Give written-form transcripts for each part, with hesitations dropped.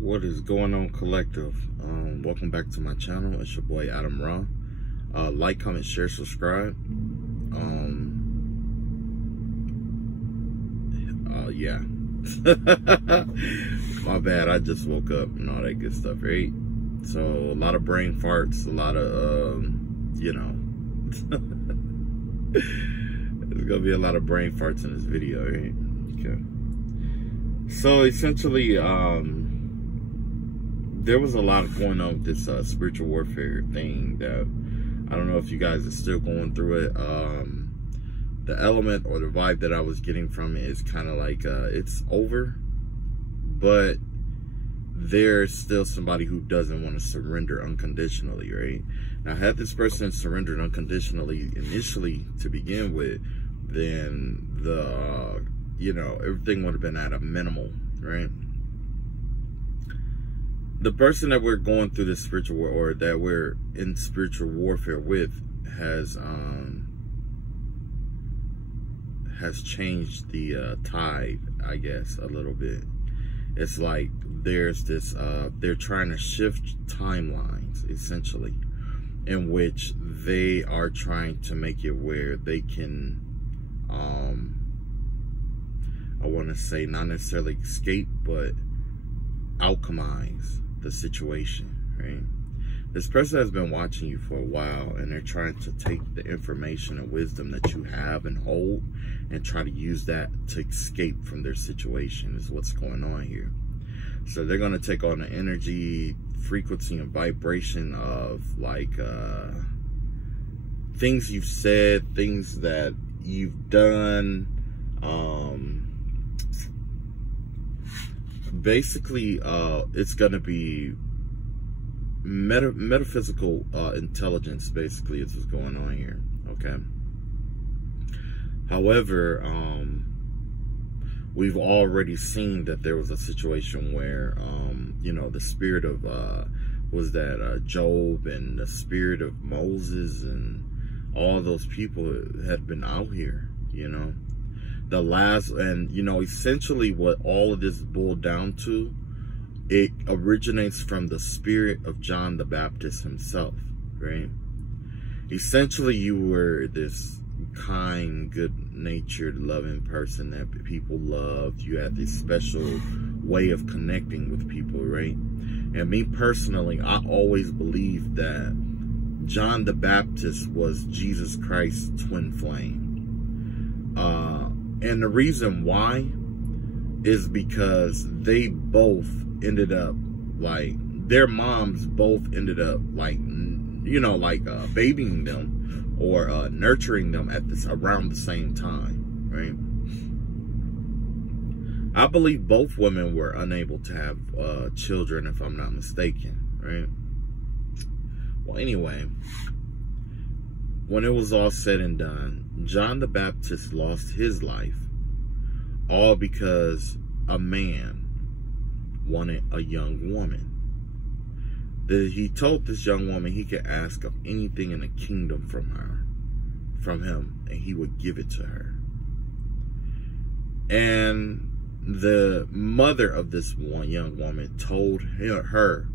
What is going on, collective? Welcome back to my channel. It's your boy ATUM-RA. Like, comment, share, subscribe. Yeah. My bad, I just woke up and all that good stuff, right? So a lot of brain farts, a lot of you know, there's gonna be a lot of brain farts in this video, right? Okay. So essentially, there was a lot going on with this spiritual warfare thing that I don't know if you guys are still going through it. The element or the vibe that I was getting from it is kind of like it's over, but there's still somebody who doesn't want to surrender unconditionally, right? Now, had this person surrendered unconditionally initially to begin with, then the you know, everything would have been at a minimal, right? The person that we're going through this spiritual war, or that we're in spiritual warfare with, has changed the tide, I guess, a little bit. It's like there's this they're trying to shift timelines, essentially, in which they are trying to make it where they can I want to say not necessarily escape, but alchemize the situation, right? This person has been watching you for a while, and they're trying to take the information and wisdom that you have and hold and try to use that to escape from their situation, is what's going on here. So they're going to take on the energy, frequency, and vibration of like things you've said, things that you've done, basically it's going to be metaphysical intelligence, basically, is what's going on here. Okay. However, we've already seen that there was a situation where you know, the spirit of was that Job and the spirit of Moses and all those people had been out here, you know. The last, and you know, essentially what all of this boiled down to, it originates from the spirit of John the Baptist himself, right? Essentially, you were this kind, good-natured, loving person that people loved. You had this special way of connecting with people, right? And me personally, I always believed that John the Baptist was Jesus Christ's twin flame. And the reason why is because they both ended up, like, their moms both ended up, like, you know, like babying them or nurturing them at this around the same time, right? I believe both women were unable to have children, if I'm not mistaken, right? Well, anyway, when it was all said and done, John the Baptist lost his life all because a man wanted a young woman. He told this young woman he could ask of anything in the kingdom from him, and he would give it to her. And the mother of this young woman told her,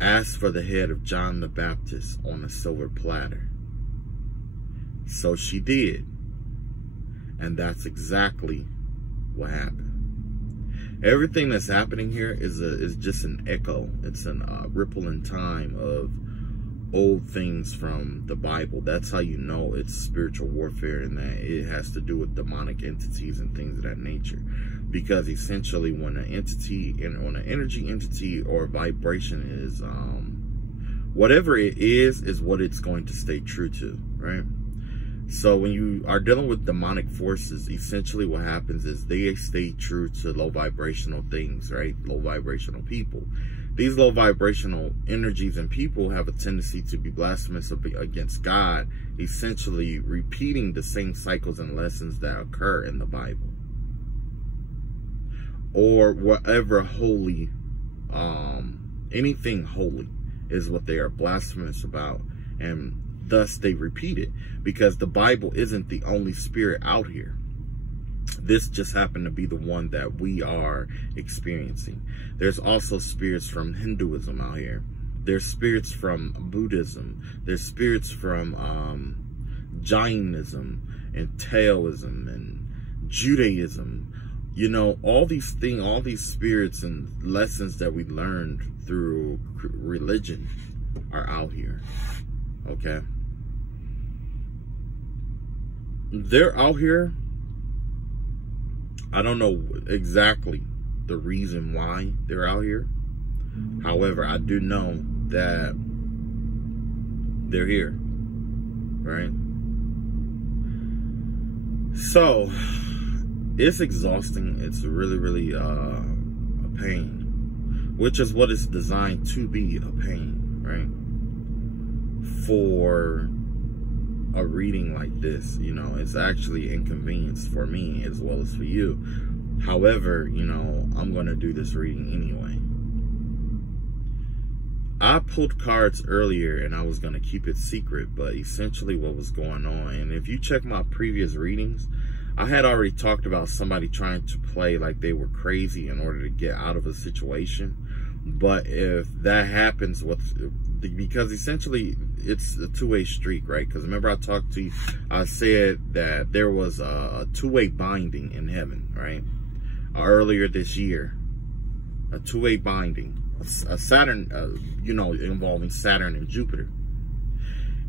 ask for the head of John the Baptist on a silver platter. So she did. And that's exactly what happened. Everything that's happening here is just an echo. It's a ripple in time of old things from the Bible. That's how you know it's spiritual warfare, and that it has to do with demonic entities and things of that nature. Because essentially, when an entity, and when an energy entity or vibration is, whatever it is what it's going to stay true to, right? So when you are dealing with demonic forces, essentially what happens is they stay true to low vibrational things, right? Low vibrational people. These low vibrational energies and people have a tendency to be blasphemous against God, essentially repeating the same cycles and lessons that occur in the Bible. Or whatever holy, anything holy is what they are blasphemous about, and thus they repeat it, because the Bible isn't the only spirit out here. This just happened to be the one that we are experiencing. There's also spirits from Hinduism out here. There's spirits from Buddhism. There's spirits from Jainism and Taoism and Judaism. You know, all these things, all these spirits and lessons that we learned through religion are out here. Okay? They're out here. I don't know exactly the reason why they're out here. However, I do know that they're here, right? So, it's exhausting. It's really, really a pain, which is what it's designed to be, a pain, right? For a reading like this, you know, it's actually inconvenience for me as well as for you. However, you know, I'm going to do this reading anyway. I pulled cards earlier and I was going to keep it secret, but essentially what was going on, and if you check my previous readings, I had already talked about somebody trying to play like they were crazy in order to get out of a situation. But if that happens, because essentially it's a two-way streak, right? Because remember I talked to you, I said that there was a two-way binding in heaven, right? Earlier this year, a two-way binding, a Saturn, you know, involving Saturn and Jupiter.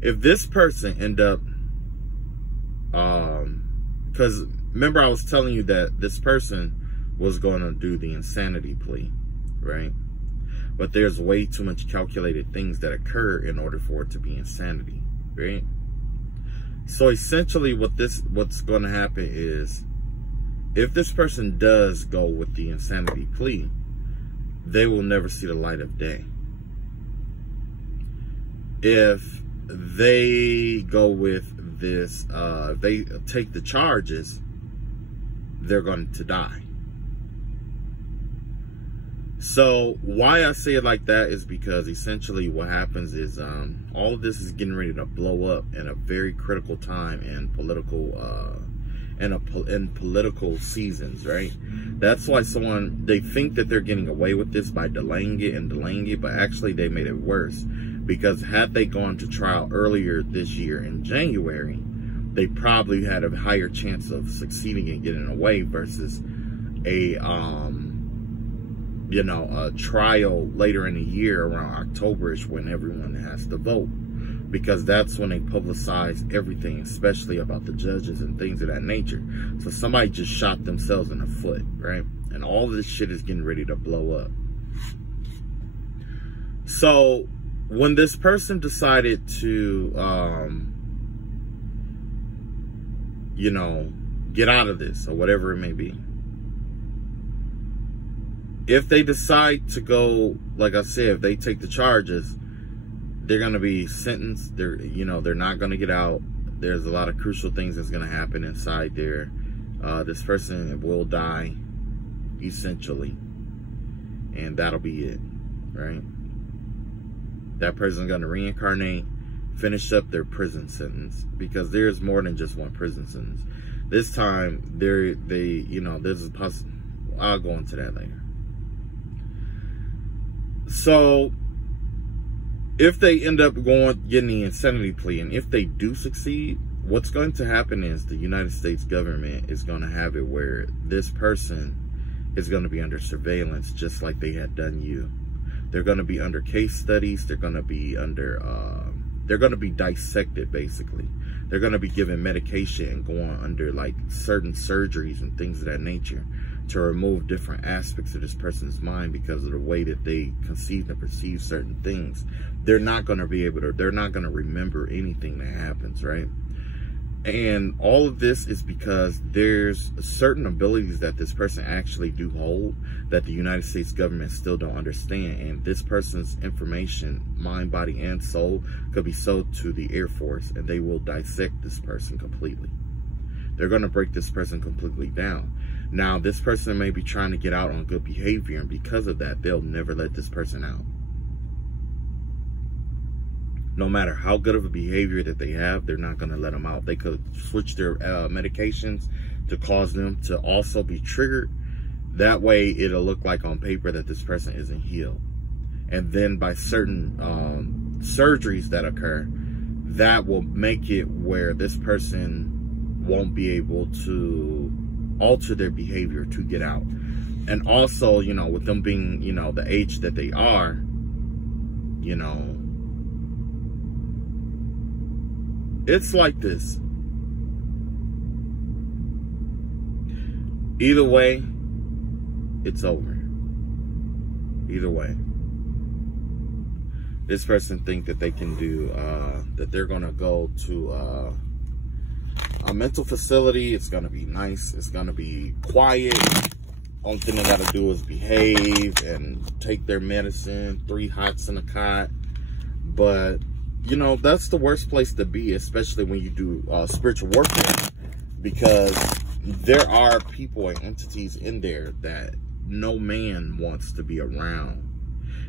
If this person end up, because remember I was telling you that this person was going to do the insanity plea, right? But there's way too much calculated things that occur in order for it to be insanity, right? So essentially what's going to happen is, if this person does go with the insanity plea, they will never see the light of day. If they go with this, if they take the charges, they're going to die. So why I say it like that is because essentially what happens is all of this is getting ready to blow up in a very critical time in political in political seasons, right? That's why they think that they're getting away with this by delaying it, but actually they made it worse, because had they gone to trial earlier this year in January, they probably had a higher chance of succeeding and getting away versus a you know, a trial later in the year around Octoberish when everyone has to vote, because that's when they publicize everything, especially about the judges and things of that nature. So somebody just shot themselves in the foot, right? And all this shit is getting ready to blow up. So when this person decided to, you know, get out of this or whatever it may be, if they decide to go, like I said, if they take the charges, they're going to be sentenced. They're not going to get out. There's a lot of crucial things that's going to happen inside there. This person will die, essentially. And that'll be it, right? That person's going to reincarnate, finish up their prison sentence, because there's more than just one prison sentence. This time, there's a possibility. I'll go into that later. So, if they end up getting the insanity plea, and if they do succeed, what's going to happen is the United States government is going to have it where this person is going to be under surveillance, just like they had done you. They're going to be under case studies. They're going to be under, they're going to be dissected, basically. They're going to be given medication and going under like certain surgeries and things of that nature to remove different aspects of this person's mind because of the way that they conceive and perceive certain things. They're not going to be able to, they're not going to remember anything that happens, right? And all of this is because there's certain abilities that this person actually do hold that the United States government still don't understand. And this person's information, mind, body, and soul, could be sold to the Air Force, and they will dissect this person completely. They're going to break this person completely down. Now, this person may be trying to get out on good behavior, and because of that, they'll never let this person out. No matter how good of a behavior that they have, they're not going to let them out. They could switch their medications, to cause them to also be triggered. That way it'll look like on paper that this person isn't healed. And then by certain surgeries that occur, that will make it where this person won't be able to alter their behavior to get out. And also, you know, with them being, you know, the age that they are, you know, it's like this. Either way, it's over. Either way. This person think that they can do, that they're gonna go to a mental facility. It's gonna be nice. It's gonna be quiet. Only thing they gotta do is behave and take their medicine, 3 hots in a cot. But, you know, that's the worst place to be, especially when you do spiritual warfare, because there are people and entities in there that no man wants to be around.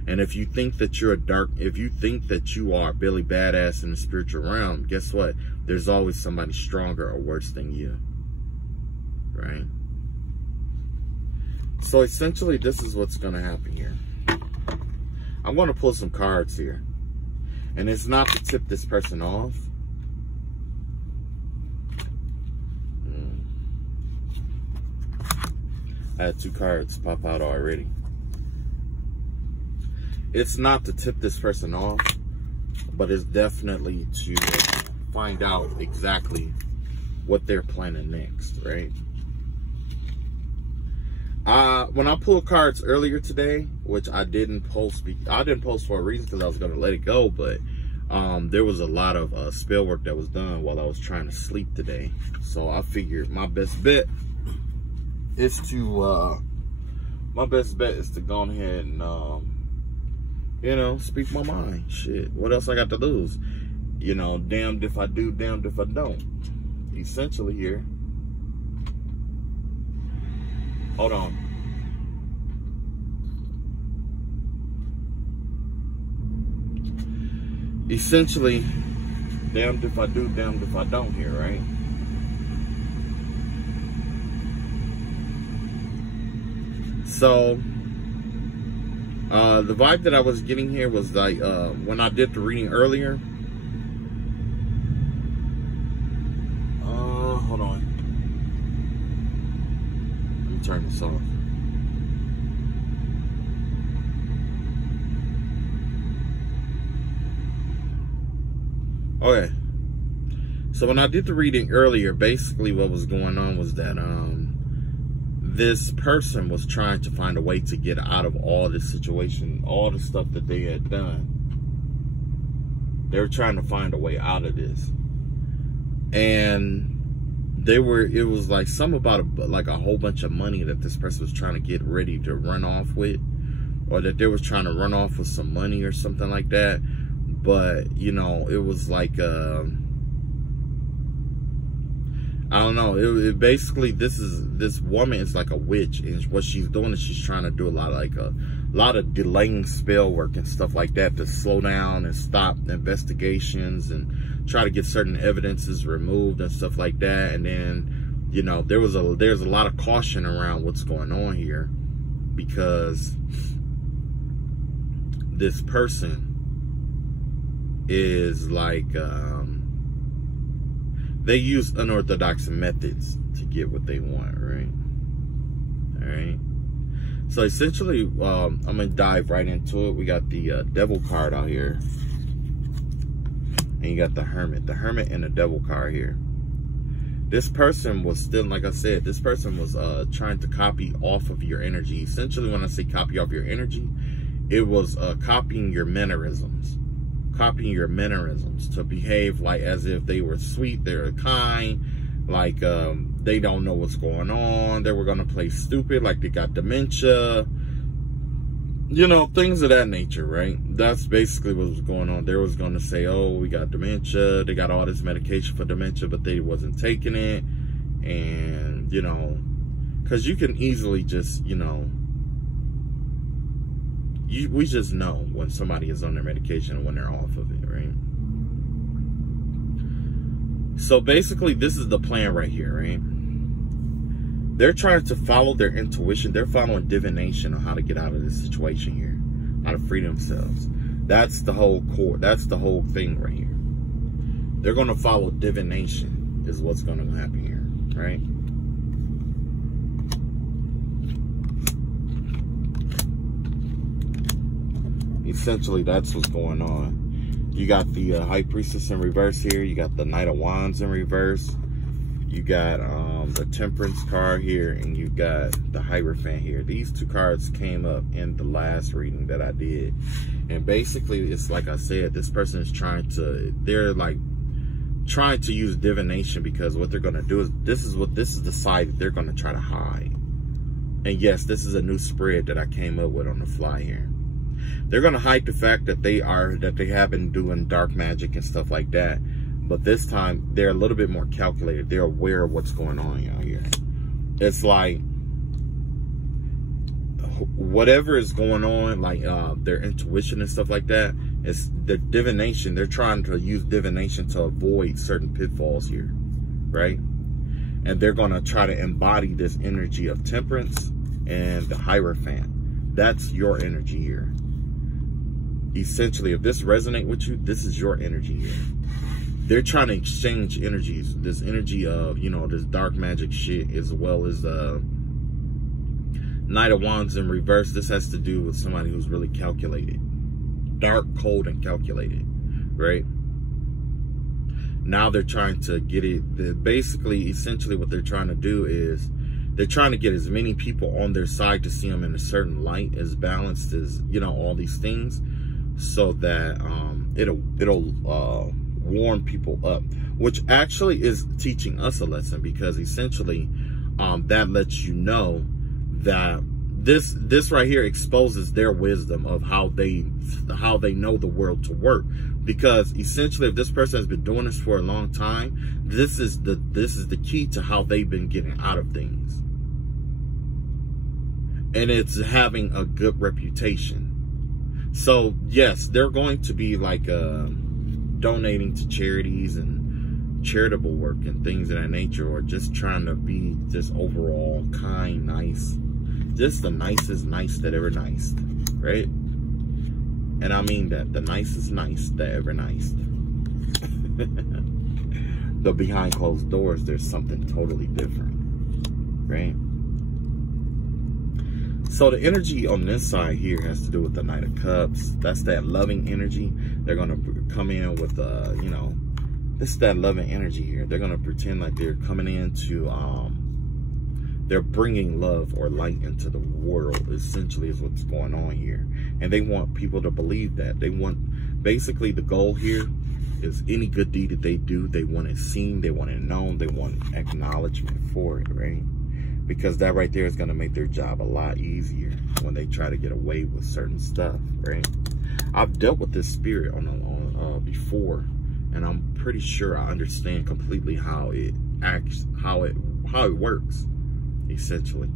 And if you think that you're if you think that you are Billy Badass in the spiritual realm, guess what? There's always somebody stronger or worse than you, right? So essentially, this is what's going to happen here. I'm going to pull some cards here. And it's not to tip this person off. I had 2 cards pop out already. It's not to tip this person off, but it's definitely to find out exactly what they're planning next, right? When I pulled cards earlier today, which I didn't post for a reason, because I was going to let it go, but there was a lot of spell work that was done while I was trying to sleep today. So I figured my best bet is to go ahead and you know, speak my mind. Shit, what else I got to lose? You know, damned if I do, damned if I don't. Essentially here. Hold on. Essentially, damned if I do, damned if I don't here, right? So, the vibe that I was getting here was like, when I did the reading earlier. Hold on. Let me turn this off. Okay. So when I did the reading earlier, basically what was going on was that, this person was trying to find a way to get out of all this situation, all the stuff that they had done. They were trying to find a way out of this. And it was like something about a whole bunch of money that this person was trying to get ready to run off with, or that they was trying to run off with some money or something like that. But, you know, it was like, I don't know. It basically, this woman is like a witch, and what she's doing is she's trying to do a lot of delaying spell work and stuff like that to slow down and stop investigations and try to get certain evidences removed and stuff like that. And then, you know, there's a lot of caution around what's going on here, because this person is like, they use unorthodox methods to get what they want, right? All right. So essentially, I'm gonna dive right into it. We got the Devil card out here, and you got the Hermit and the Devil card here. This person was still, like I said, this person was trying to copy off of your energy. Essentially, when I say copy off your energy, it was copying your mannerisms. Copying your mannerisms to behave like as if they were sweet, they're kind, like they don't know what's going on, they were gonna play stupid, like they got dementia, you know, things of that nature, right? That's basically what was going on. They was gonna say, oh, we got dementia, they got all this medication for dementia, but they wasn't taking it. And, you know, because you can easily just, you know, we just know when somebody is on their medication and when they're off of it, right? So basically, this is the plan right here, right? They're trying to follow their intuition. They're following divination on how to get out of this situation here, how to free themselves. That's the whole core. That's the whole thing right here. They're going to follow divination is what's going to happen here, right? Essentially, that's what's going on. You got the High Priestess in reverse here. You got the Knight of Wands in reverse. You got the Temperance card here, and you got the Hierophant here. These two cards came up in the last reading that I did. And basically, it's like I said, this person is they're like trying to use divination, because what they're going to do is, this is the side that they're going to try to hide. And yes, this is a new spread that I came up with on the fly here. They're going to hide the fact that they have been doing dark magic and stuff like that. But this time, they're a little bit more calculated. They're aware of what's going on out here. It's like, whatever is going on, like their intuition and stuff like that, it's the divination. They're trying to use divination to avoid certain pitfalls here, right? And they're going to try to embody this energy of Temperance and the Hierophant. That's your energy here. Essentially, if this resonates with you, this is your energy here. They're trying to exchange energies. This energy of, you know, this dark magic shit, as well as Knight of Wands in reverse. This has to do with somebody who's really calculated. Dark, cold, and calculated, right? Now they're trying to get it. Basically, essentially what they're trying to do is, they're trying to get as many people on their side to see them in a certain light, as balanced as, you know, all these things, so that it'll warm people up, which actually is teaching us a lesson, because essentially that lets you know that this right here exposes their wisdom of how they know the world to work. Because essentially, if this person has been doing this for a long time, this is the key to how they've been getting out of things, and it's having a good reputation. So yes, they're going to be like donating to charities and charitable work and things of that nature, or just trying to be just overall kind, nice, just the nicest nice that ever nice, right? And I mean that, the nicest nice that ever nice. But behind closed doors, there's something totally different, right? So the energy on this side here has to do with the Knight of Cups. That's that loving energy. They're going to come in with, you know, this is that loving energy here. They're going to pretend like they're coming into, they're bringing love or light into the world, essentially, is what's going on here. And they want people to believe that. They want, basically, the goal here is any good deed that they do, they want it seen, they want it known, they want acknowledgement for it, right? Because that right there is going to make their job a lot easier when they try to get away with certain stuff, right? I've dealt with this spirit on before, and I'm pretty sure I understand completely how it acts, how it works, essentially.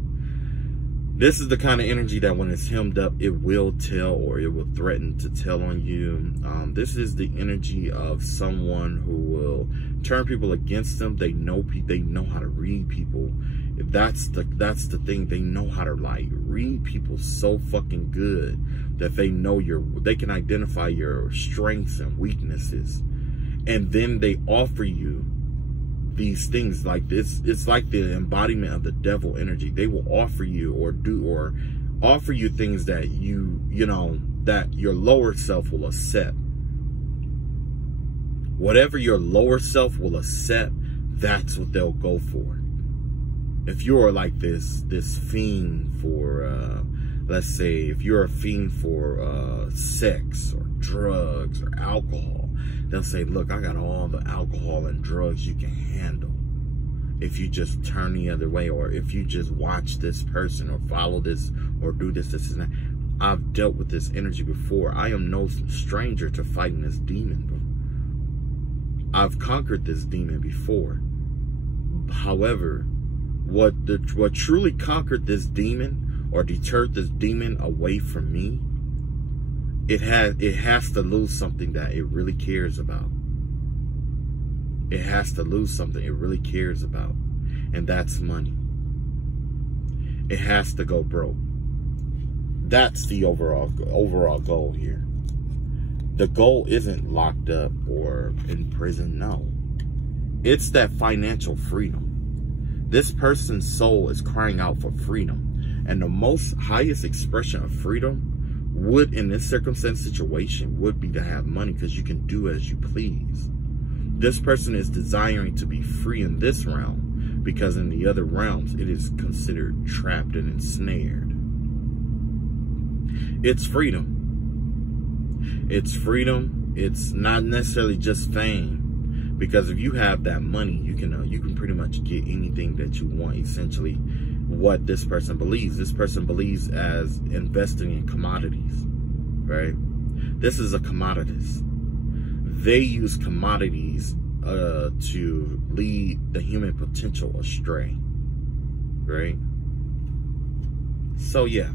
This is the kind of energy that when it's hemmed up, it will tell, or it will threaten to tell on you. This is the energy of someone who will turn people against them. They know how to read people. That's the thing. They know how to like read people so fucking good that they know they can identify your strengths and weaknesses, and then they offer you these things like this. It's like the embodiment of the devil energy. They will offer you or offer you things that you know that your lower self will accept. Whatever your lower self will accept, that's what they'll go for. If you're like this fiend for, let's say, if you're a fiend for sex or drugs or alcohol, they'll say, look, I got all the alcohol and drugs you can handle if you just turn the other way, or if you just watch this person or follow this or do this and that. I've dealt with this energy before. I am no stranger to fighting this demon, bro. I've conquered this demon before. However, what truly conquered this demon or deterred this demon away from me, it has to lose something that it really cares about. It has to lose something it really cares about, and that's money. it has to go broke. That's the overall goal here. The goal isn't locked up or in prison, no. It's that financial freedom. This person's soul is crying out for freedom. And the most highest expression of freedom would, in this circumstance situation, would be to have money, because you can do as you please. This person is desiring to be free in this realm, because in the other realms, it is considered trapped and ensnared. It's freedom. It's freedom. It's not necessarily just fame, because if you have that money, you can pretty much get anything that you want. Essentially, what this person believes. This person believes as investing in commodities, right? This is a commoditist. They use commodities to lead the human potential astray, right? So yeah.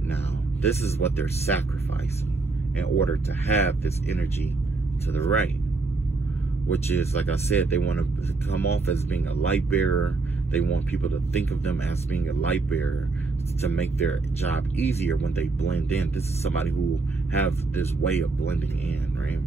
Now, this is what they're sacrificing in order to have this energy to the right, which is, like I said, they want to come off as being a light bearer. They want people to think of them as being a light bearer to make their job easier when they blend in. This is somebody who have this way of blending in, right?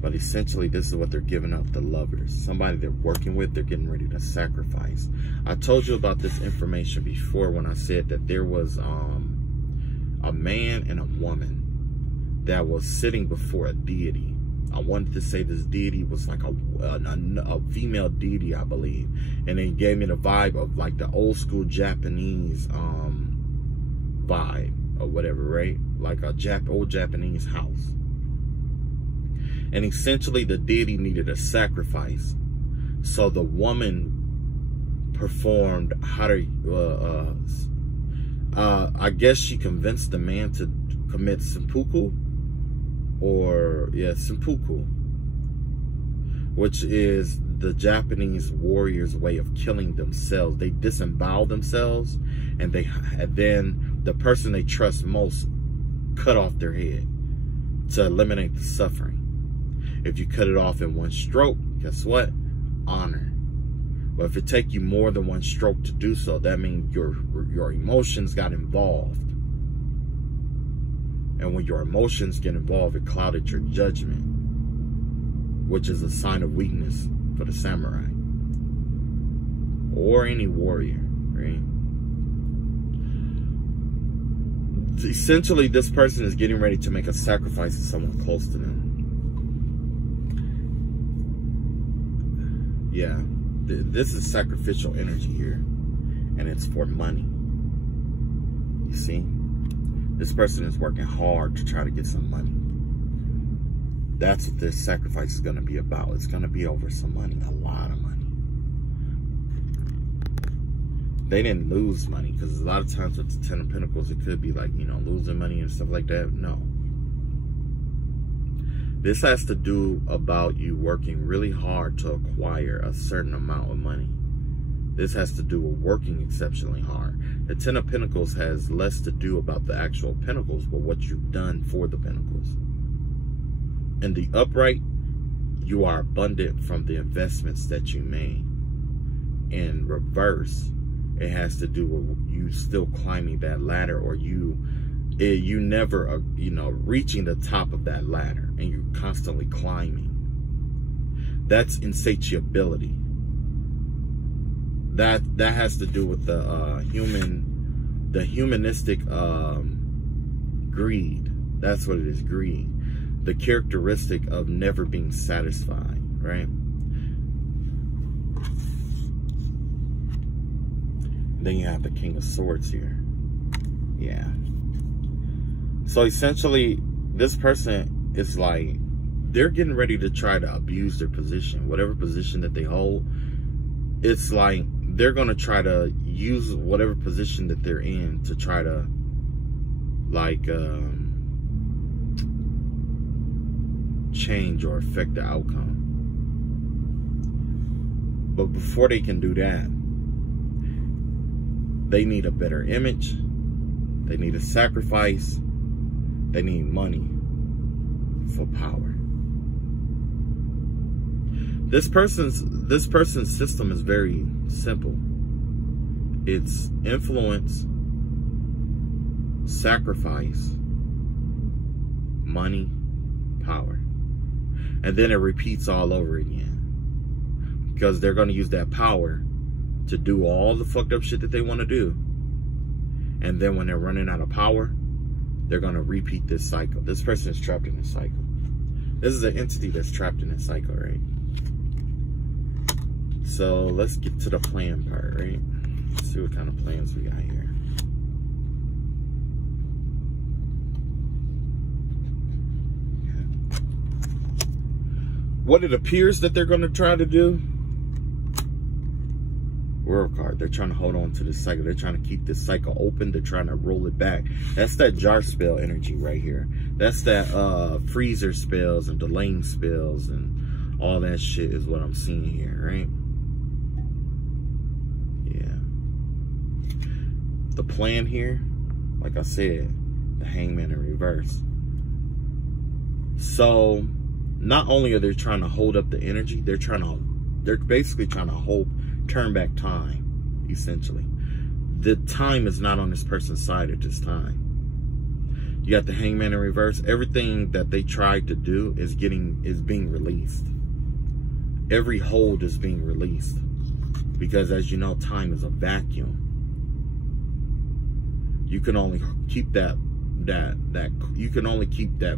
But essentially, this is what they're giving up, the lovers. Somebody they're working with, they're getting ready to sacrifice. I told you about this information before when I said that there was a man and a woman that was sitting before a deity. I wanted to say this deity was like a female deity, I believe. And it gave me the vibe of like the old school Japanese vibe or whatever, right? Like a old Japanese house. And essentially the deity needed a sacrifice. So the woman performed I guess she convinced the man to commit seppuku. Or, yeah, seppuku, which is the Japanese warriors' way of killing themselves. They disembowel themselves, and then the person they trust most cut off their head to eliminate the suffering. If you cut it off in one stroke, guess what? Honor. But if it take you more than one stroke to do so, that means your emotions got involved. And when your emotions get involved, it clouded your judgment, which is a sign of weakness for the samurai or any warrior, right? Essentially, this person is getting ready to make a sacrifice to someone close to them. Yeah, this is sacrificial energy here, and it's for money. You see? This person is working hard to try to get some money. That's what this sacrifice is going to be about. It's going to be over some money, a lot of money. They didn't lose money, because a lot of times with the Ten of Pentacles, it could be like, you know, losing money and stuff like that. No. This has to do about you working really hard to acquire a certain amount of money. This has to do with working exceptionally hard. The Ten of Pentacles has less to do about the actual pentacles, but what you've done for the pentacles. In the upright, you are abundant from the investments that you made. In reverse, it has to do with you still climbing that ladder, or you never, you know, reaching the top of that ladder, and you're constantly climbing. That's insatiability. That has to do with the humanistic greed. That's what it is, greed. The characteristic of never being satisfied, right? Then you have the King of Swords here. Yeah. So essentially, this person is like, they're getting ready to try to abuse their position, whatever position that they hold. It's like they're going to try to use whatever position that they're in to try to, like, change or affect the outcome. But before they can do that, they need a better image. They need a sacrifice. They need money for power. This person's system is very simple. It's influence, sacrifice, money, power. And then it repeats all over again. Because they're going to use that power to do all the fucked up shit that they want to do. And then when they're running out of power, they're going to repeat this cycle. This person is trapped in this cycle. This is an entity that's trapped in this cycle, right? So let's get to the plan part, right? Let's see what kind of plans we got here. What it appears that they're going to try to do. World card. They're trying to hold on to this cycle. They're trying to keep this cycle open. They're trying to roll it back. That's that jar spell energy right here. That's that freezer spells and delaying spells and all that shit is what I'm seeing here, right? Yeah. The plan here, like I said, the Hangman in reverse. So not only are they trying to hold up the energy, they're basically trying to turn back time, essentially. The time is not on this person's side at this time. You got the Hangman in reverse. Everything that they tried to do is being released. Every hold is being released. Because as you know, time is a vacuum. You can only keep that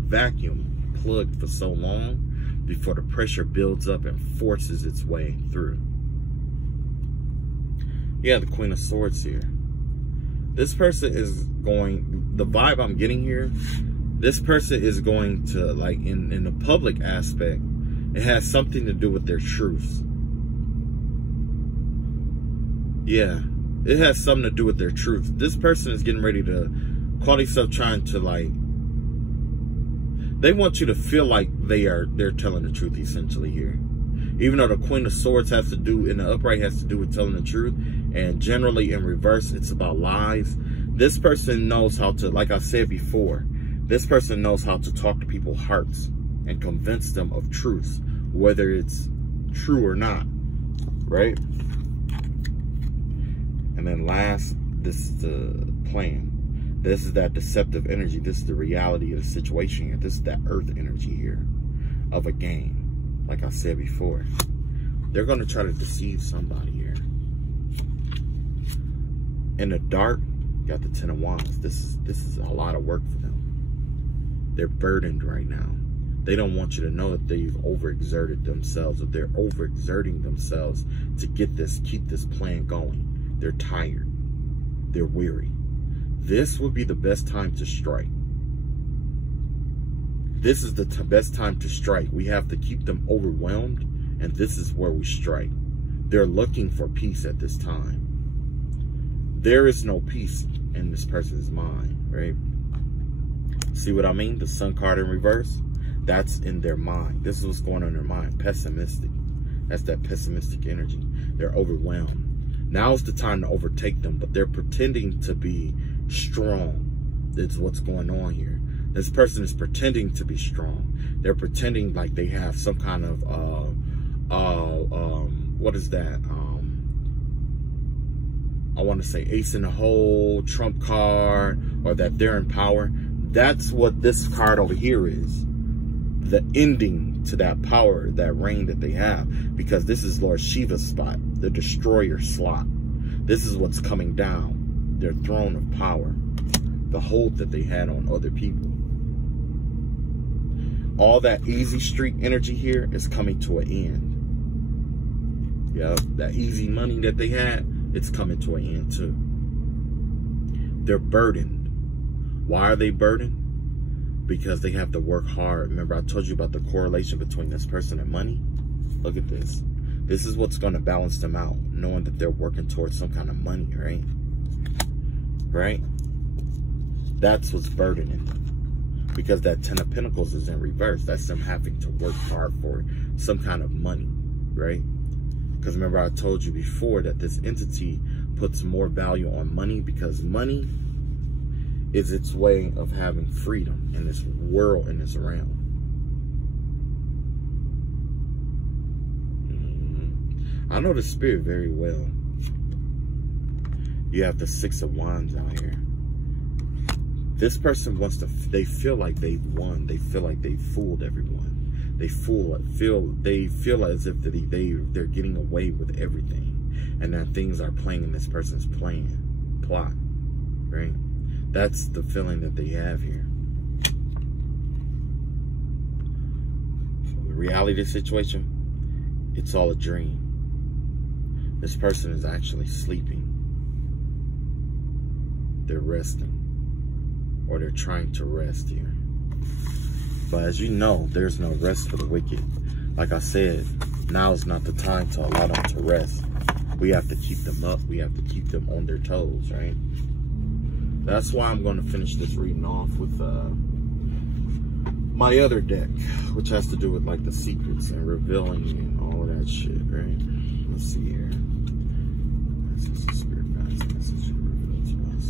vacuum plugged for so long before the pressure builds up and forces its way through. Yeah, the Queen of Swords here. This person is going, the vibe I'm getting here, this person is going to, like, in the public aspect, it has something to do with their truths. Yeah, it has something to do with their truth. This person is getting ready to call themselves trying to, like, they want you to feel like they're telling the truth, essentially, here. Even though the Queen of Swords has to do, in the upright, has to do with telling the truth, and generally in reverse, it's about lies. This person knows how to, like I said before, this person knows how to talk to people's hearts and convince them of truths, whether it's true or not, right? And then last, this is the plan. This is that deceptive energy. This is the reality of the situation here. This is that earth energy here of a game. Like I said before, they're going to try to deceive somebody here. In the dark, you got the Ten of Wands. This is a lot of work for them. They're burdened right now. They don't want you to know that they've overexerted themselves, or they're overexerting themselves to keep this plan going. They're tired. They're weary. This would be the best time to strike. This is the best time to strike. We have to keep them overwhelmed, and this is where we strike. They're looking for peace at this time. There is no peace in this person's mind, right? See what I mean? The Sun card in reverse, that's in their mind. This is what's going on in their mind. Pessimistic. That's that pessimistic energy. They're overwhelmed. Now is the time to overtake them, but they're pretending to be strong. That's what's going on here. This person is pretending to be strong. They're pretending like they have some kind of, what is that? I want to say ace in the hole, trump card, or that they're in power. That's what this card over here is. The ending to that power, that reign that they have. Because this is Lord Shiva's spot, the destroyer slot. This is what's coming down. Their throne of power. The hold that they had on other people. All that easy street energy here is coming to an end. Yeah, that easy money that they had, it's coming to an end too. They're burdened. Why are they burdened? Because they have to work hard. Remember, I told you about the correlation between this person and money? Look at this. This is what's going to balance them out, knowing that they're working towards some kind of money, right? Right? That's what's burdening them. Because that Ten of Pentacles is in reverse. That's them having to work hard for some kind of money, right? Because remember, I told you before that this entity puts more value on money, because money is its way of having freedom in this world, in this realm. I know the spirit very well. You have the Six of Wands out here. This person wants to, they feel like they've won. They feel like they've fooled everyone. They feel as if they're getting away with everything, and that things are playing in this person's plot, right? That's the feeling that they have here. The reality of the situation, it's all a dream. This person is actually sleeping. They're resting. Or they're trying to rest here. But as you know, there's no rest for the wicked. Like I said, now is not the time to allow them to rest. We have to keep them up. We have to keep them on their toes, right? That's why I'm going to finish this reading off with my other deck, which has to do with like the secrets and revealing and all of that shit, right? Let's see here. This is the spirit guides message revealed to us.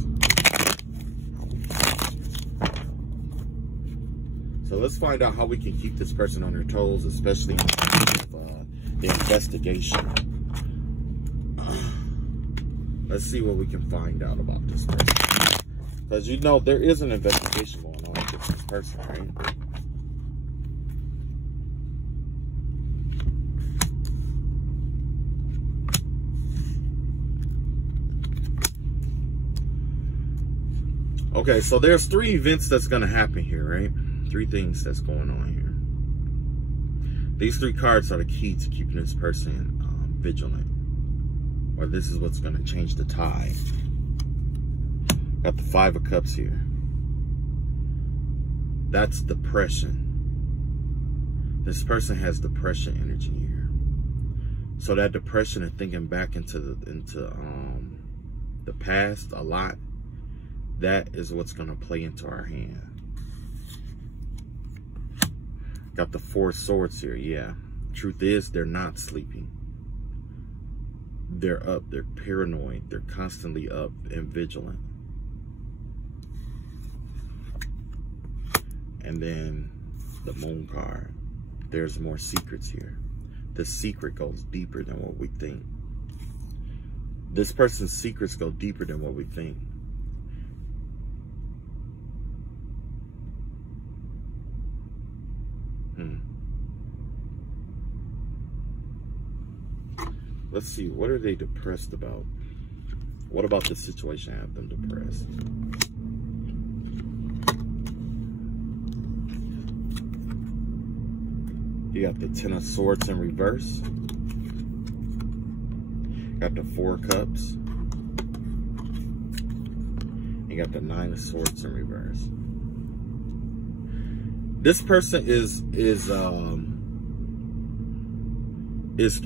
So let's find out how we can keep this person on their toes, especially in terms of the investigation. Let's see what we can find out about this person. Because you know, there is an investigation going on with this person, right? Okay, so there's 3 events that's going to happen here, right? 3 things that's going on here. These 3 cards are the key to keeping this person vigilant. Or this is what's going to change the tide. Got the 5 of Cups here. That's depression. This person has depression energy here. So that depression and thinking back into the past a lot, that is what's going to play into our hand. Got the 4 Swords here, yeah. Truth is, they're not sleeping. They're up, they're paranoid, they're constantly up and vigilant. And then the Moon card. There's more secrets here. The secret goes deeper than what we think. This person's secrets go deeper than what we think. Let's see, what are they depressed about? What about this situation have them depressed? You got the 10 of Swords in reverse. Got the 4 Cups. You got the 9 of Swords in reverse. This person is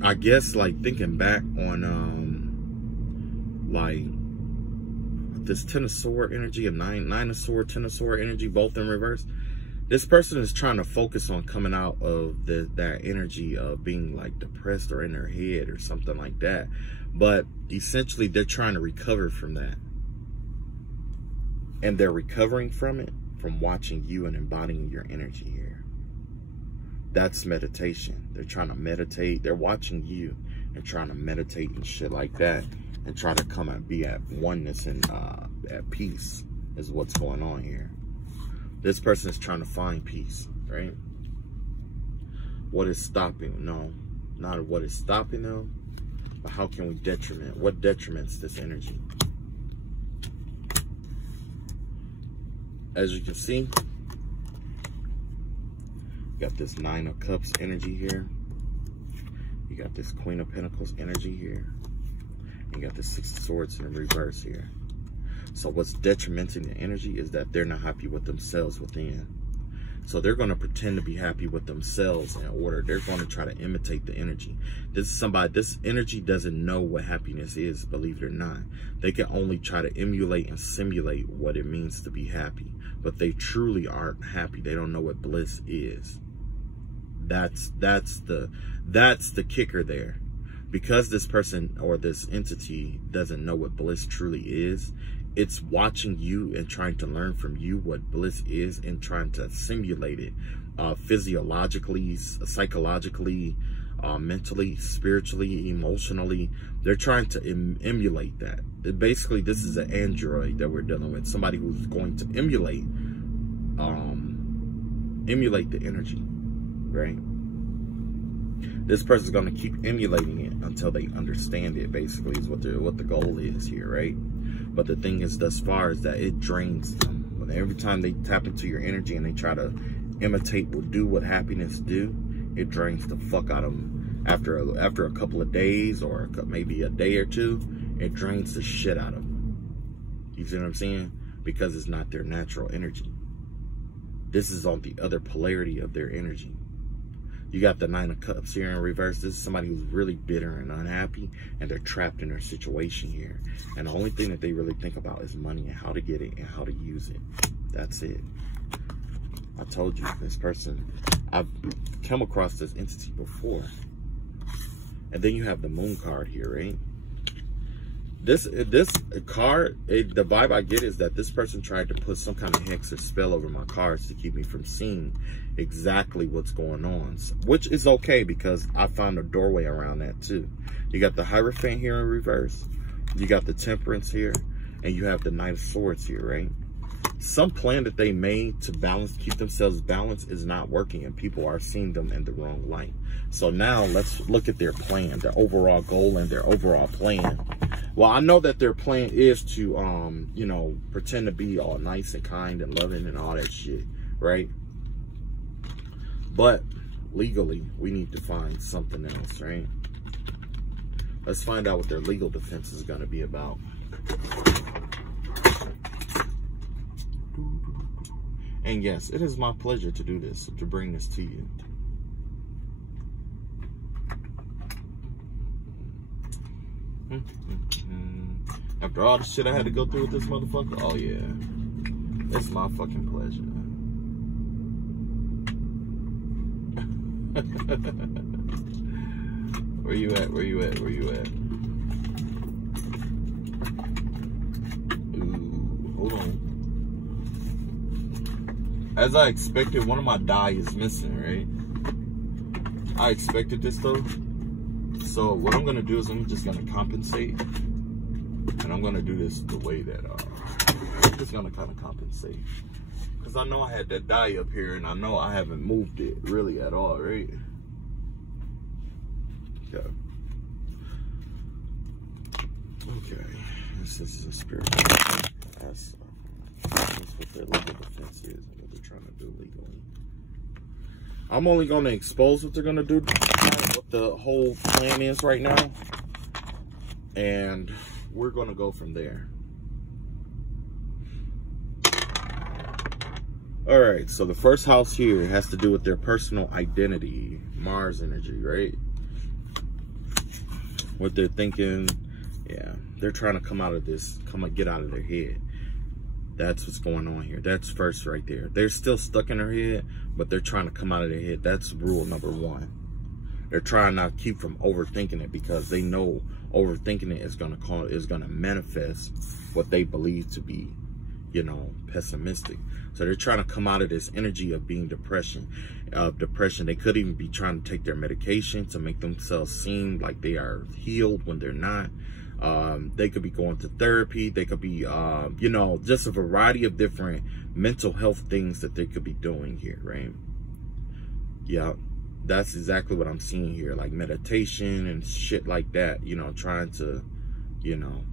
I guess like thinking back on like this 10 of Sword energy and 9 of Sword, 10 of Sword energy, both in reverse. This person is trying to focus on coming out of that energy of being like depressed or in their head or something like that. But essentially they're trying to recover from that. And they're recovering from it from watching you and embodying your energy here. That's meditation. They're trying to meditate. They're watching you and trying to meditate and shit like that and try to come and be at oneness and at peace is what's going on here. This person is trying to find peace, right? What is stopping? No, not what is stopping them, but how can we detriment? What detriments this energy? As you can see, you got this 9 of Cups energy here. You got this Queen of Pentacles energy here. You got the 6 of Swords in reverse here. So what's detrimenting the energy is that they're not happy with themselves within. So they're going to pretend to be happy with themselves in order. They're going to try to imitate the energy. This energy doesn't know what happiness is, believe it or not. They can only try to emulate and simulate what it means to be happy. But they truly aren't happy. They don't know what bliss is. That's the kicker there. Because this person or this entity doesn't know what bliss truly is, it's watching you and trying to learn from you what bliss is and trying to simulate it physiologically, psychologically, mentally, spiritually, emotionally. They're trying to emulate that. Basically, this is an android that we're dealing with. Somebody who's going to emulate the energy, right? This person's going to keep emulating it until they understand it, basically, is what the goal is here, right? But the thing is, thus far, is that it drains them. Every time they tap into your energy and they try to imitate or do what happiness do, it drains the fuck out of them. After a couple of days, or maybe a day or two, it drains the shit out of them. You see what I'm saying? Because it's not their natural energy. This is on the other polarity of their energy. You got the 9 of Cups here in reverse. This is somebody who's really bitter and unhappy, and they're trapped in their situation here. And the only thing that they really think about is money and how to get it and how to use it. That's it. I told you, this person, I've come across this entity before. And then you have the Moon card here, right? This card, the vibe I get is that this person tried to put some kind of hex or spell over my cards to keep me from seeing exactly what's going on, which is okay, because I found a doorway around that too. You got the Hierophant here in reverse, you got the Temperance here, and you have the Knight of Swords here, right? Some plan that they made to keep themselves balanced is not working, and people are seeing them in the wrong light. So now let's look at their plan, their overall goal and their overall plan. Well, I know that their plan is to, you know, pretend to be all nice and kind and loving and all that shit, right? But legally, we need to find something else, right? Let's find out what their legal defense is going to be about. And yes, it is my pleasure to do this, to bring this to you. After all the shit I had to go through with this motherfucker, oh yeah, it's my fucking pleasure. Where you at? Where you at? Where you at? Ooh, hold on. As I expected, one of my die is missing, right? I expected this though. So what I'm gonna do is I'm just gonna compensate. And I'm gonna do this the way that I'm just gonna kind of compensate. Because I know I had that die up here, and I know I haven't moved it really at all, right? Yeah. Okay. This is a spirit. That's what their legal defense is and what they're trying to do legally. I'm only gonna expose what they're gonna do, what the whole plan is right now. And we're gonna go from there. All right, so the first house here has to do with their personal identity, Mars energy, right? What they're thinking, yeah, they're trying to come out of this, get out of their head. That's what's going on here. That's first right there. They're still stuck in their head, but they're trying to come out of their head. That's rule number 1. They're trying not to keep from overthinking it, because they know overthinking it is gonna manifest what they believe to be, you know, pessimistic. So they're trying to come out of this energy of being depression. They could even be trying to take their medication to make themselves seem like they are healed when they're not. They could be going to therapy. They could be, you know, just a variety of different mental health things that they could be doing here, right? Yeah, that's exactly what I'm seeing here, like meditation and shit like that, you know, trying to, you know,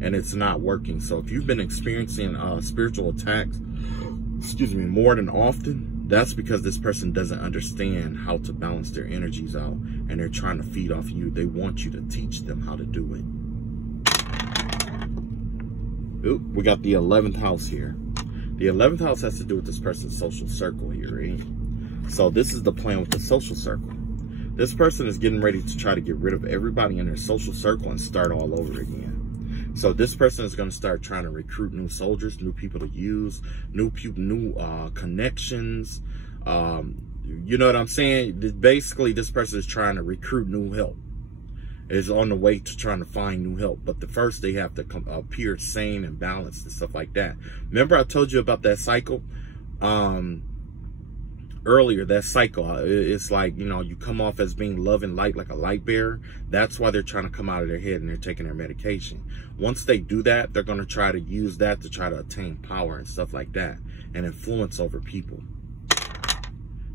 and it's not working. So if you've been experiencing spiritual attacks, excuse me, more than often, that's because this person doesn't understand how to balance their energies out, and they're trying to feed off you. They want you to teach them how to do it. Ooh, we got the 11th house here. The 11th house has to do with this person's social circle here, right? So this is the plan with the social circle. This person is getting ready to try to get rid of everybody in their social circle and start all over again. So this person is going to start trying to recruit new soldiers, new people to use, new connections. You know what I'm saying? Basically, this person is trying to recruit new help. Is on the way to trying to find new help. But first they have to appear sane and balanced and stuff like that. Remember I told you about that cycle? earlier, that cycle, it's like, you know, you come off as being love and light, like a light bearer. That's why they're trying to come out of their head and they're taking their medication. Once they do that, they're going to try to use that to try to attain power and stuff like that, and influence over people.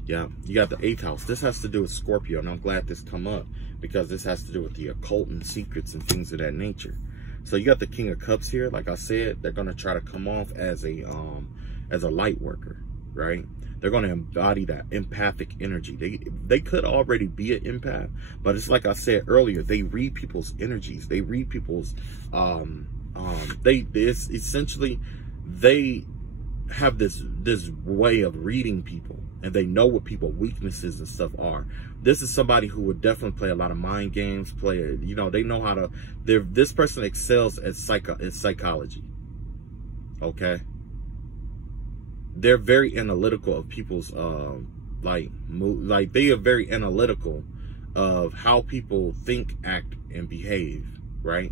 Yeah, you got the 8th house. This has to do with Scorpio, and I'm glad this come up because this has to do with the occult and secrets and things of that nature. So you got the King of Cups here. Like I said, they're going to try to come off as a light worker, right? They're going to embody that empathic energy. They could already be an empath, but it's like I said earlier, they read people's energies. They read people's, it's essentially, they have this way of reading people, and they know what people's weaknesses and stuff are. This is somebody who would definitely play a lot of mind games, you know, they know how to, this person excels at psychology, okay? They're very analytical of people's, like they are very analytical of how people think, act, and behave, right?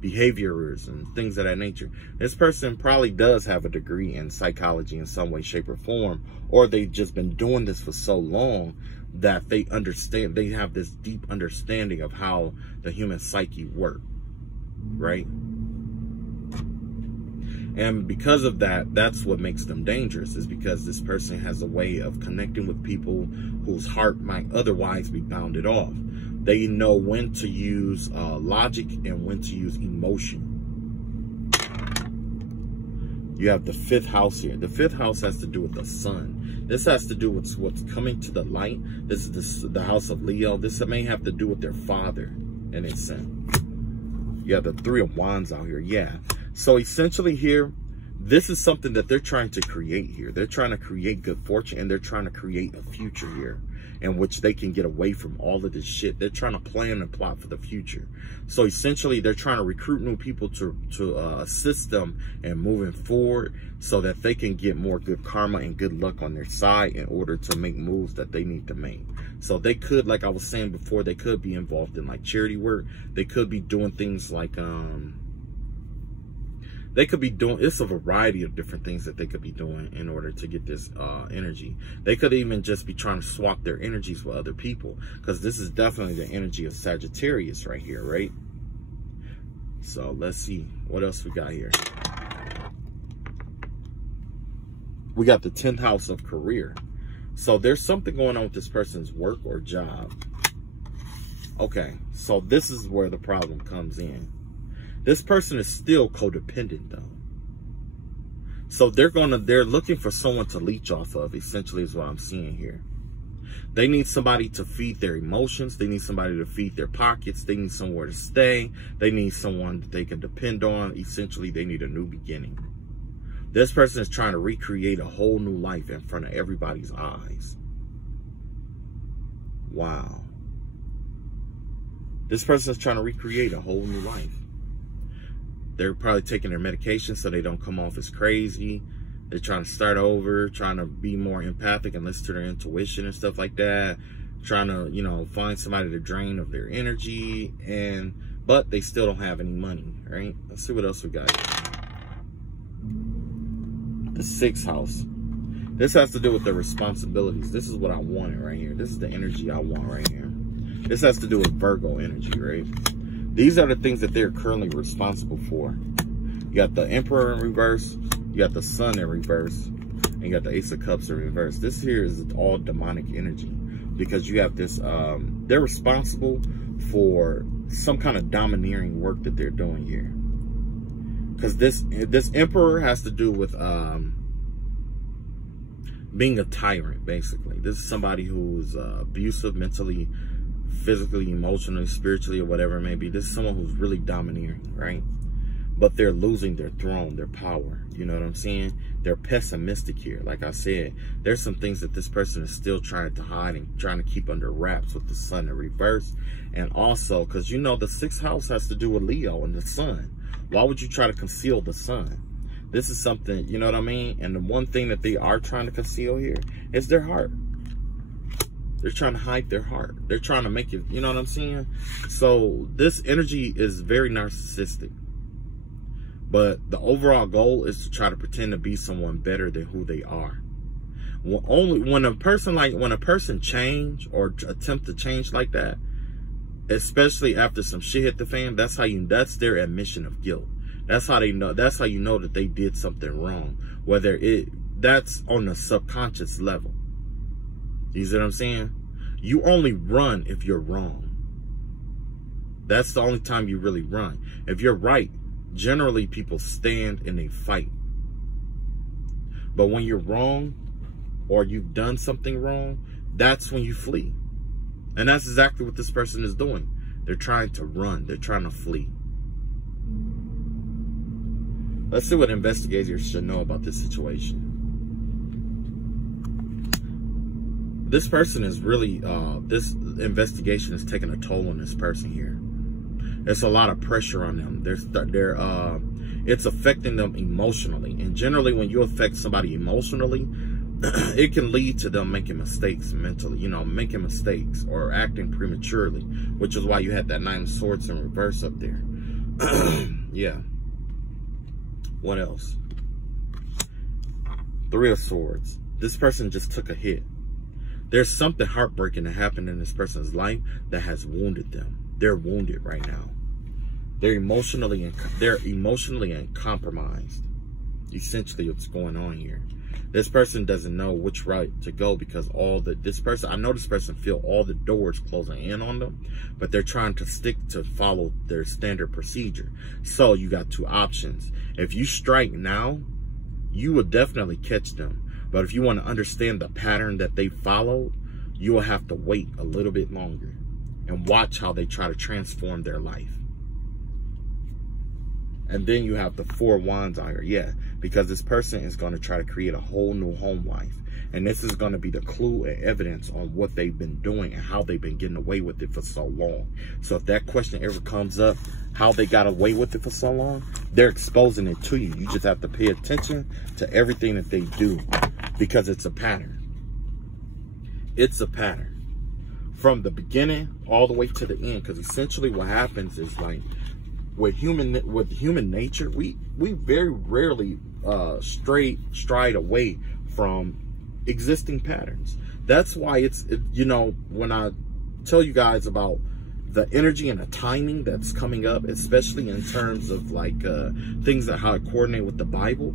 Behaviors and things of that nature. This person probably does have a degree in psychology in some way, shape, or form, or they've just been doing this for so long that they understand, they have this deep understanding of how the human psyche works, right? And because of that, that's what makes them dangerous, is because this person has a way of connecting with people whose heart might otherwise be bounded off. They know when to use logic and when to use emotion. You have the 5th house here. The 5th house has to do with the sun. This has to do with what's coming to the light. This is the house of Leo. This may have to do with their father and his son. You have the 3 of Wands out here. Yeah. So essentially here, this is something that they're trying to create here. They're trying to create good fortune, and they're trying to create a future here in which they can get away from all of this shit. They're trying to plan and plot for the future. So essentially, they're trying to recruit new people to assist them in moving forward so that they can get more good karma and good luck on their side in order to make moves that they need to make. So they could, like I was saying before, they could be involved in like charity work. They could be doing things like, they could be doing, it's a variety of different things that they could be doing in order to get this energy. They could even just be trying to swap their energies with other people, because this is definitely the energy of Sagittarius right here, right? So let's see what else we got here. We got the 10th house of career. So there's something going on with this person's work or job. Okay, so this is where the problem comes in. This person is still codependent though. So they're looking for someone to leech off of, essentially is what I'm seeing here. They need somebody to feed their emotions. They need somebody to feed their pockets. They need somewhere to stay. They need someone that they can depend on. Essentially, they need a new beginning. This person is trying to recreate a whole new life in front of everybody's eyes. Wow. This person is trying to recreate a whole new life. They're probably taking their medication so they don't come off as crazy. They're trying to start over, trying to be more empathic and listen to their intuition and stuff like that. Trying to, you know, find somebody to drain of their energy, but they still don't have any money, right? Let's see what else we got. The 6th house. This has to do with their responsibilities. This is what I wanted right here. This is the energy I want right here. This has to do with Virgo energy, right? These are the things that they're currently responsible for. You got the Emperor in reverse, you got the Sun in reverse, and you got the Ace of Cups in reverse. This here is all demonic energy, because you have this, they're responsible for some kind of domineering work that they're doing here. Because this Emperor has to do with being a tyrant, basically. This is somebody who's abusive mentally, physically, emotionally, spiritually, or whatever it may be. This is someone who's really domineering, right? But they're losing their throne, their power. You know what I'm saying? They're pessimistic here. Like I said, there's some things that this person is still trying to hide and trying to keep under wraps with the Sun in reverse. And also, because you know the 6th house has to do with Leo and the Sun. Why would you try to conceal the Sun? This is something, you know what I mean? And the one thing that they are trying to conceal here is their heart. They're trying to hide their heart. They're trying to make it, you know what I'm saying? So this energy is very narcissistic. But the overall goal is to try to pretend to be someone better than who they are. Only when a person change or attempt to change like that, especially after some shit hit the fan, that's their admission of guilt. That's how you know that they did something wrong. That's on a subconscious level. You see what I'm saying? You only run if you're wrong. That's the only time you really run. If you're right, generally people stand and they fight. But when you're wrong or you've done something wrong, that's when you flee. And that's exactly what this person is doing. They're trying to run. They're trying to flee. Let's see what investigators should know about this situation. This person is really, this investigation is taking a toll on this person here. There's a lot of pressure on them. It's affecting them emotionally. And generally, when you affect somebody emotionally, it can lead to them making mistakes mentally, making mistakes or acting prematurely, which is why you had that 9 of Swords in reverse up there. Yeah. What else? 3 of Swords. This person just took a hit. There's something heartbreaking that happened in this person's life that has wounded them. They're wounded right now. They're emotionally and compromised. Essentially, what's going on here. This person doesn't know which route to go because I know this person feel all the doors closing in on them, but they're trying to follow their standard procedure. So you got 2 options. If you strike now, you will definitely catch them. But if you want to understand the pattern that they followed, you will have to wait a little bit longer and watch how they try to transform their life. And then you have the 4 Wands on here. Yeah, because this person is going to try to create a whole new home life. And this is going to be the clue and evidence on what they've been doing and how they've been getting away with it for so long. So if that question ever comes up, how they got away with it for so long, they're exposing it to you. You just have to pay attention to everything that they do because it's a pattern. It's a pattern. From the beginning all the way to the end. Because essentially what happens is like, with human nature, we very rarely stride away from existing patterns. That's why when I tell you guys about the energy and the timing that's coming up, especially in terms of like things that how it coordinate with the Bible,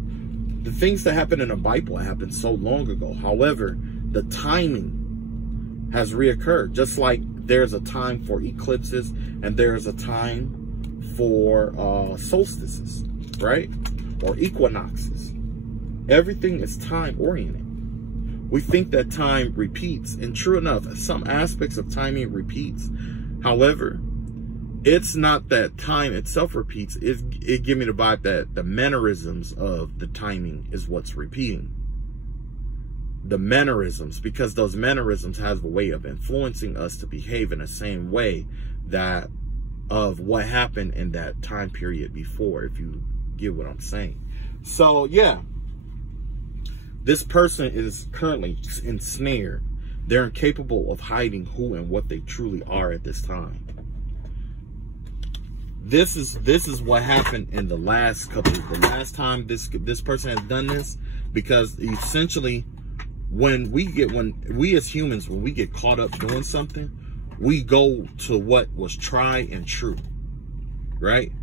the things that happen in the Bible happened so long ago. However, the timing has reoccurred. Just like there's a time for eclipses and there's a time for solstices, right? Or equinoxes. Everything is time oriented. We think that time repeats, and true enough, some aspects of timing repeats. However, it's not that time itself repeats. It gives me the vibe that the mannerisms of the timing is what's repeating. The mannerisms, because those mannerisms have a way of influencing us to behave in the same way that of what happened in that time period before, if you get what I'm saying. So yeah, this person is currently ensnared. They're incapable of hiding who and what they truly are at this time. This is what happened in the last time this person has done this, because essentially when we as humans, when we get caught up doing something, we go to what was tried and true, right?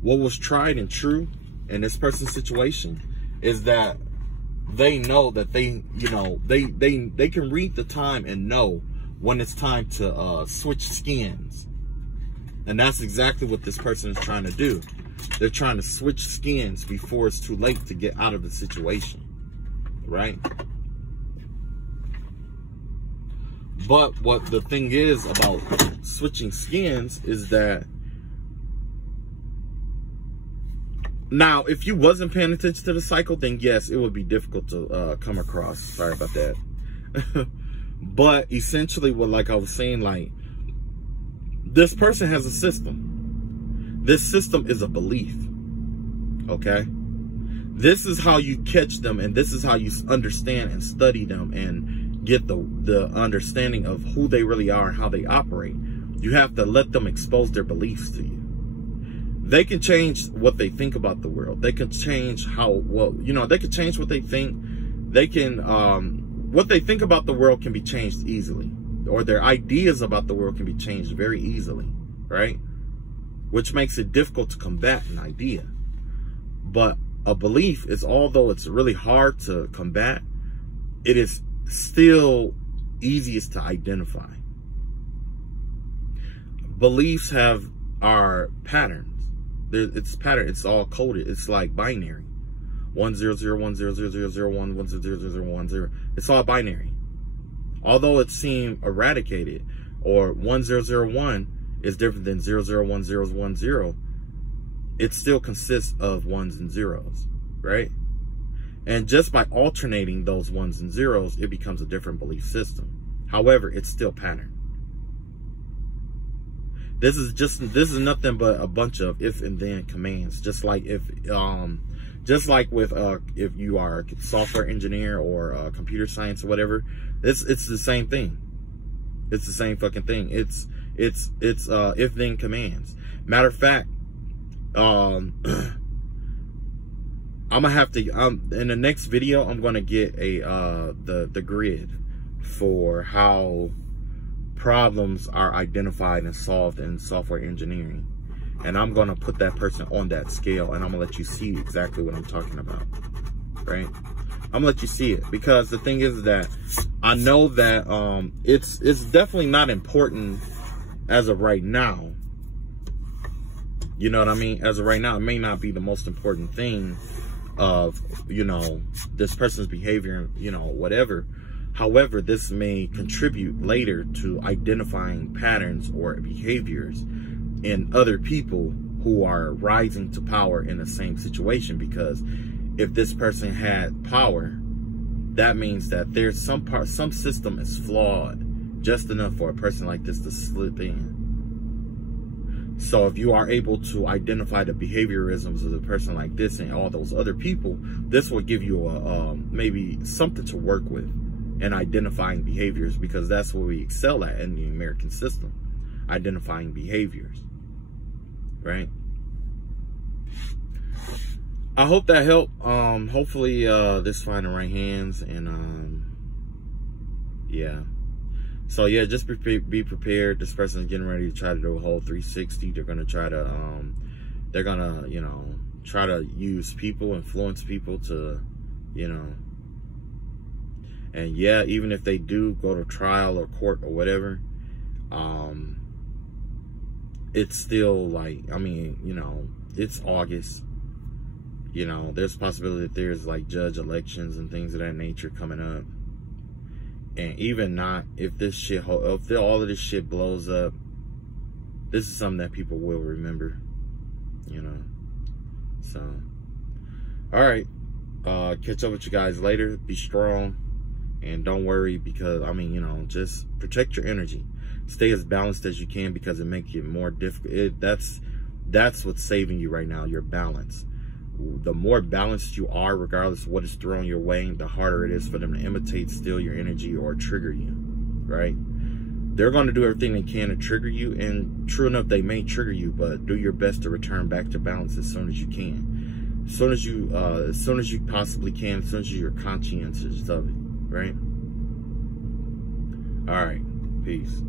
What was tried and true in this person's situation is that they know that they can read the time and know when it's time to switch skins. And that's exactly what this person is trying to do. They're trying to switch skins before it's too late to get out of the situation, right? But what the thing is about switching skins is that now, if you wasn't paying attention to the cycle, then yes, it would be difficult to come across. Sorry about that. But essentially, like I was saying, like, this person has a system. This system is a belief. Okay? This is how you catch them, and this is how you understand and study them and get the understanding of who they really are and how they operate. You have to let them expose their beliefs to you. They can change what they think about the world. They can change they can change what they think they can, what they think about the world can be changed easily, or their ideas about the world can be changed very easily, right? Which makes it difficult to combat an idea. But a belief is, although it's really hard to combat, it is still easiest to identify. Beliefs are patterns. It's all coded. It's like binary. 100100001100010. It's all binary. Although it seemed eradicated, or 1001 is different than 001010, it still consists of ones and zeros, right? And just by alternating those ones and zeros, it becomes a different belief system. However, it's still pattern. This is nothing but a bunch of if and then commands. Just like if you are a software engineer or computer science or whatever, it's the same thing. It's the same fucking thing. It's if then commands. Matter of fact, I'm gonna have to in the next video I'm gonna get the grid for how problems are identified and solved in software engineering, and I'm gonna put that person on that scale, and I'm gonna let you see exactly what I'm talking about, right? I'm gonna let you see it, because the thing is that I know that it's definitely not important as of right now. You know what I mean? As of right now, it may not be the most important thing of, you know, this person's behavior, you know, whatever. However, this may contribute later to identifying patterns or behaviors in other people who are rising to power in the same situation. Because if this person had power, that means that there's some system is flawed just enough for a person like this to slip in. So if you are able to identify the behaviorisms of a person like this and all those other people, this will give you maybe something to work with in identifying behaviors, because that's what we excel at in the American system, identifying behaviors, right? I hope that helped. Hopefully this find the right hands, and yeah. So yeah, just be prepared. This person's getting ready to try to do a whole 360. They're gonna try to you know, try to use people, influence people to, you know. And yeah, even if they do go to trial or court or whatever, it's still like, I mean, you know, it's August. You know, there's a possibility that there's like judge elections and things of that nature coming up. And even not, if all of this shit blows up, this is something that people will remember, you know. So, all right, catch up with you guys later. Be strong, and don't worry, because I mean, you know, just protect your energy. Stay as balanced as you can, because it makes it more difficult. That's what's saving you right now, your balance. The more balanced you are, regardless of what is thrown your way, the harder it is for them to imitate, steal your energy, or trigger you, right? They're going to do everything they can to trigger you, and true enough, they may trigger you, but do your best to return back to balance as soon as you can. As soon as you possibly can, as soon as you're conscientious of it, right? All right, peace.